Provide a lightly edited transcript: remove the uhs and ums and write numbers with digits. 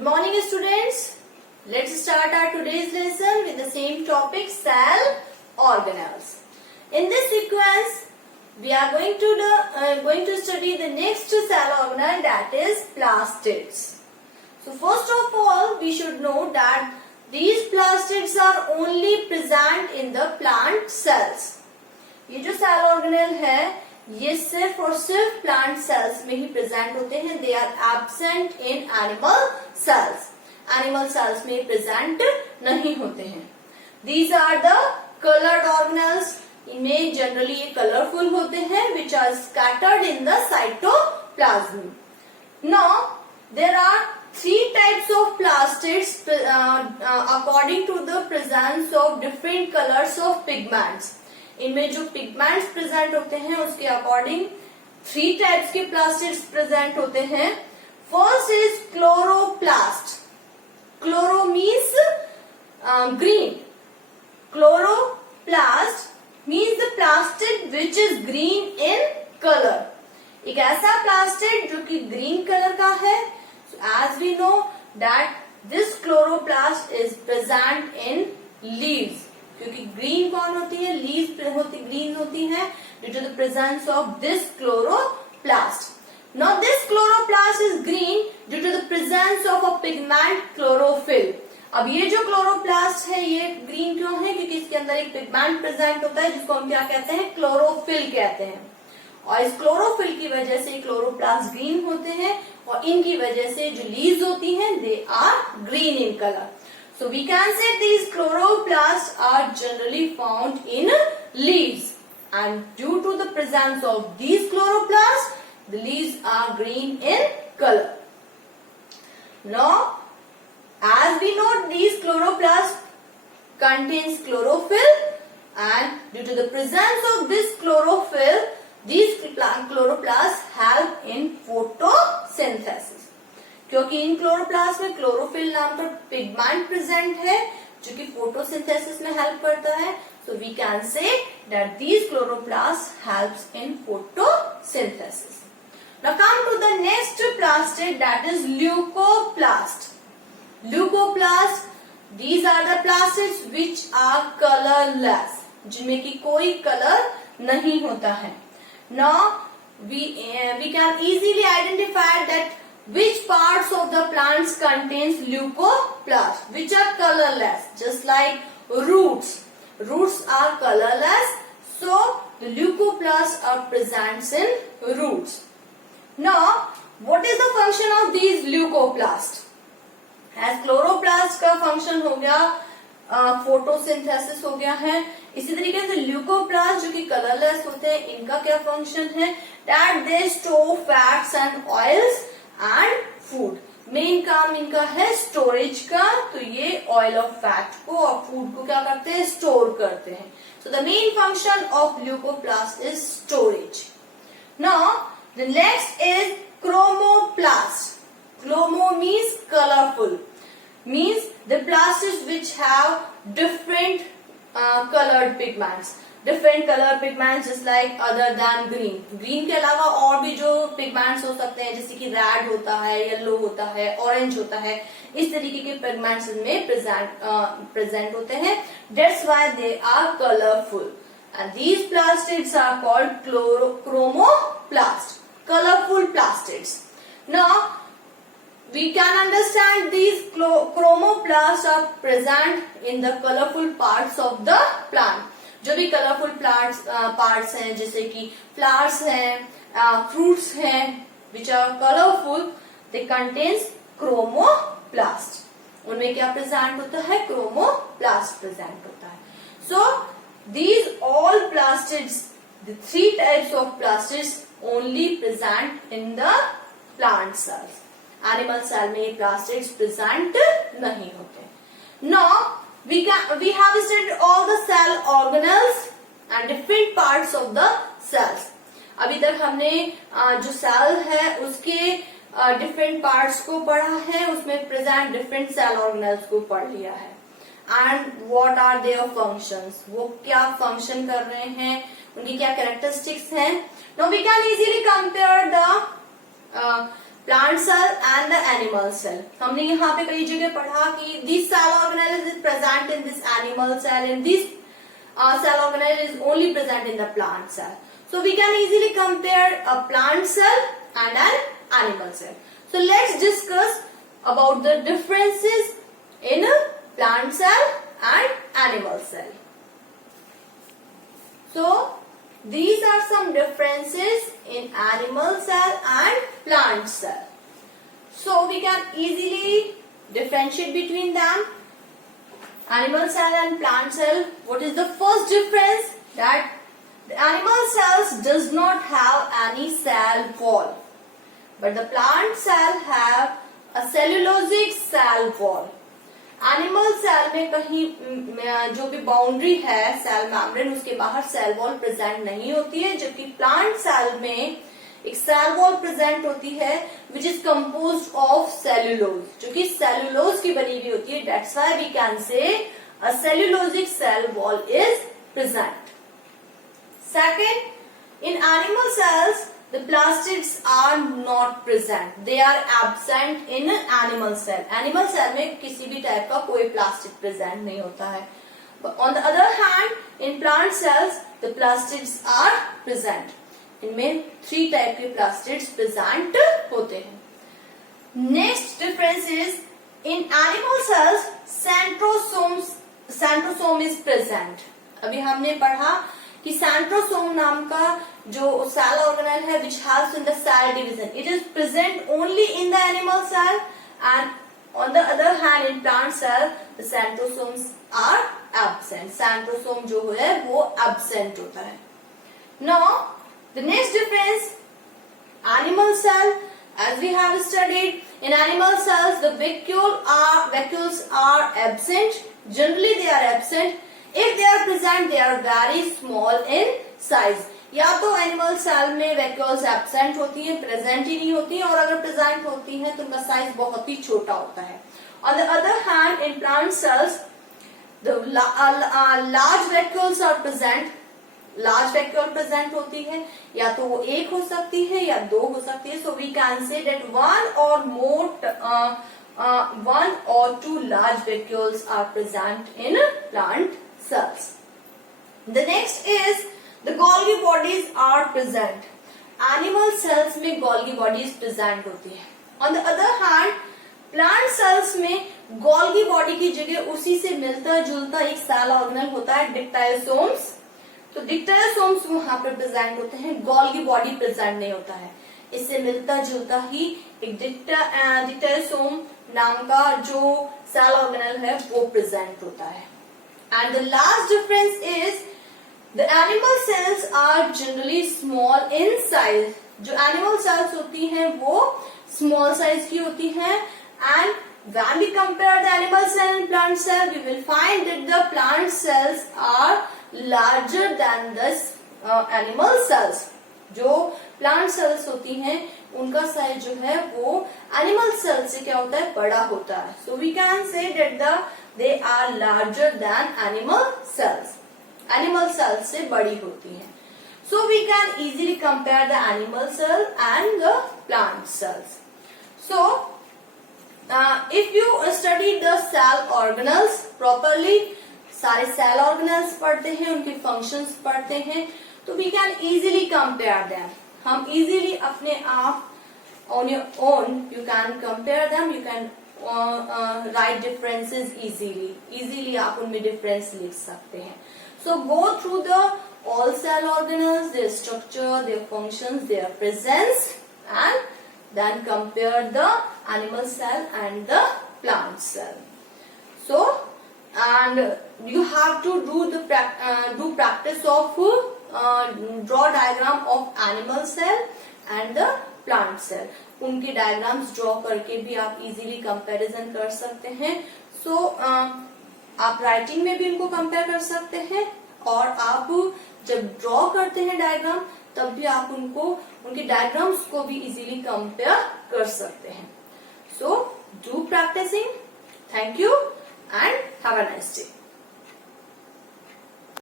Good morning, students. Let's start our today's lesson with the same topic, cell organelles. In this sequence, we are going to study the next cell organelle, that is plastids. So first of all, we should know that these plastids are only present in the plant cells. ये जो cell organelle है, ये सिर्फ और सिर्फ plant cells में ही present होते हैं. They are absent in animal cells. Animal cells में प्रेजेंट नहीं होते हैं. These are the coloured organelles. इनमें जनरली ये कलरफुल होते हैं, which are scattered in the cytoplasm. Now there are three types of plastids according to the presence of different colors of pigments. इनमें जो पिगमेंट्स प्रेजेंट होते हैं उसके according three types के प्लास्टिड्स प्रेजेंट होते हैं. First is chloroplast. Chloro means green. Chloroplast means the plastid which is green in colour. एक ऐसा प्लास्टिड जो कि ग्रीन कलर का है. As we know that this chloroplast is present in leaves. क्योंकि ग्रीन कौन होती है, लीव्स ग्रीन होती है due to the presence of this chloroplast. Now this chloroplast is green due to the presence of a pigment chlorophyll. अब ये जो क्लोरोप्लास्ट है ये ग्रीन क्यों है, क्योंकि इसके अंदर एक पिगमेंट प्रेजेंट होता है जिसको हम क्या कहते हैं, क्लोरोफिल कहते हैं. और इस क्लोरोफिल की वजह से क्लोरोप्लास्ट ग्रीन होते हैं और इनकी वजह से जो लीव्स होती हैं they are green in colour. So we can say these chloroplasts are generally found in leaves, and due to the presence of these chloroplasts, the leaves are green in color. Now, as we know, these chloroplasts contains chlorophyll, and due to the presence of this chlorophyll, these chloroplasts help in photosynthesis. क्योंकि इन क्लोरोप्लास्ट में क्लोरोफिल नाम का pigment present है जो कि फोटोसिंथेसिस में help करता है. So we can say that these chloroplast helps in photosynthesis. Now come to the next plastid, that is leucoplast. Leucoplast, these are the plastids which are colourless, जिनमें की कोई कलर नहीं होता है. Now we can easily identify that which parts of the plants contains leukoplast, which are colorless, just like roots. Roots are colorless, so the leukoplasts are present in roots. Now, what is the function of these leukoplasts? As chloroplast का function हो गया, फोटोसिंथेसिस हो गया है, इसी तरीके से ल्यूकोप्लास्ट जो कि कलरलेस होते हैं, इनका क्या फंक्शन है, that they store fats and oils and food. Main काम इनका है स्टोरेज का. तो ये ऑयल ऑफ फैट को और फूड को क्या करते हैं, स्टोर करते हैं. So the main function of leucoplast is storage. Now the next is chromoplast. Chromo means colourful, means the plastids which have different colored pigments. Different colour pigments just like other than green. Green के अलावा और भी जो पिगमेंट्स हो सकते हैं, जैसे कि रेड होता है, येलो होता है, ऑरेंज होता है, इस तरीके के पिगमेंट्स में प्रेजेंट होते हैं. That's why they are colourful and these plastids are called chromoplast, colourful plastids. Now we can understand these chromoplasts are present in the colorful parts of the plant. जो भी कलरफुल पार्ट्स हैं, जैसे कि फ्लावर्स हैं, fruits हैं, which are colourful, they contains chromoplast. उनमें क्या present होता है, क्रोमोप्लास्ट प्रेजेंट होता है. So these all plastids, the three types of plastids only present in the plant cells. Animal cell में ये प्लास्टिड्स प्रेजेंट नहीं होते. Now we have studied all the cell organelles and different parts of the cells. अभी तक हमने जो सेल है उसके डिफरेंट पार्ट्स को पढ़ा है, उसमें प्रेजेंट डिफरेंट सेल ऑर्गेनेल्स को पढ़ लिया है. And what are their functions, वो क्या फंक्शन कर रहे हैं, उनकी क्या कैरेक्टरिस्टिक्स हैं. Now we can easily compare the plant cell and the animal cell. हमने यहाँ पे कई जगह पढ़ा कि this cell organelle is present in this animal cell and this cell organelle is only present in the plant cell. So we can easily compare a plant cell and an animal cell. So let's discuss about the differences in a plant cell and animal cell. So these are some differences in animal cell and plant cell. So we can easily differentiate between them. Animal cell and plant cell. What is the first difference? That the animal cells does not have any cell wall, but the plant cell have a cellulosic cell wall. Animal cell में कहीं जो भी बाउंड्री है cell membrane उसके बाहर cell wall present नहीं होती है, जबकि प्लांट सेल में एक सेल वॉल प्रेजेंट होती है which is composed of cellulose, जो कि सेल्यूलोज की बनी हुई होती है. That's why we can say a cellulosic cell wall is present. Second, in animal cells the plastids are not present, they are absent in animal cell. Animal cell में किसी भी टाइप का कोई प्लास्टिड प्रेजेंट नहीं होता है. But on the other hand, in plant cells the plastids are present. इनमें 3 टाइप के प्लास्टिड्स प्रेजेंट होते हैं. Next difference is in animal cells centrosome is present. अभी हमने पढ़ा कि सेंट्रोसोम नाम का जो सेल ऑर्गेनेल है which helps in the cell division, it is present only in the animal cell and on the other hand in plant cell the centrosomes are absent. Centrosome जो है वो एब्सेंट होता है. Now the next difference, animal cell as we have studied, in animal cells the vacuoles are absent. Generally they are absent. If they are present, they are very small in size. या तो animal cell में vacuoles absent होती हैं, प्रेजेंट ही नहीं होती हैं, और अगर प्रेजेंट होती हैं तो उनका साइज बहुत ही छोटा होता है. On the other hand in plant cells the large vacuoles are present. Large vacuole present होती है, या तो वो एक हो सकती है या 2 हो सकती है. So we can say that one or 2 large vacuoles are present in plant cells. The next is the Golgi bodies are present. Animal cells में Golgi bodies present होती है. On the other hand, plant cells में Golgi body की जगह उसी से मिलता जुलता एक सेल ऑर्गेनेल होता है, डिक्टायोसोम्स. तो डिक्टायोसोम्स वहां पर प्रेजेंट होते हैं, Golgi body प्रेजेंट नहीं होता है. इससे मिलता जुलता ही एक डिक्टायोसोम नाम का जो सेल ऑर्गेनेल है वो प्रेजेंट होता है. And the last difference is the animal cells are generally small in size. जो एनिमल सेल्स होती हैं वो स्मॉल साइज की होती हैं. And when we compare the animal cell and plant cell we will find that the plant cells are larger than the animal cells. जो plant cells होती हैं उनका साइज जो है वो एनिमल सेल से क्या होता है, बड़ा होता है. So we can say that they are larger than animal cells. Animal cells से बड़ी होती हैं. So we can easily compare the animal cell and the plant cells. So if you study the cell organelles properly, सारे cell organelles पढ़ते हैं, उनके functions पढ़ते हैं, तो we can easily compare them. हम इजीली अपने आप on your own you can compare them, you can right differences easily आप उनमें डिफरेंस लिख सकते हैं. So go through the all cell organelles, their structure, their functions, their presence, and then compare the animal cell and the plant cell. So and you have to do practice of draw diagram of animal cell and the plant cell. उनके diagrams draw करके भी आप easily comparison कर सकते हैं. सो आप राइटिंग में भी उनको कंपेयर कर सकते हैं, और आप जब ड्रॉ करते हैं डायग्राम तब भी आप उनके डायग्राम्स को भी इजीली कंपेयर कर सकते हैं. So do practicing. Thank you and have a nice day.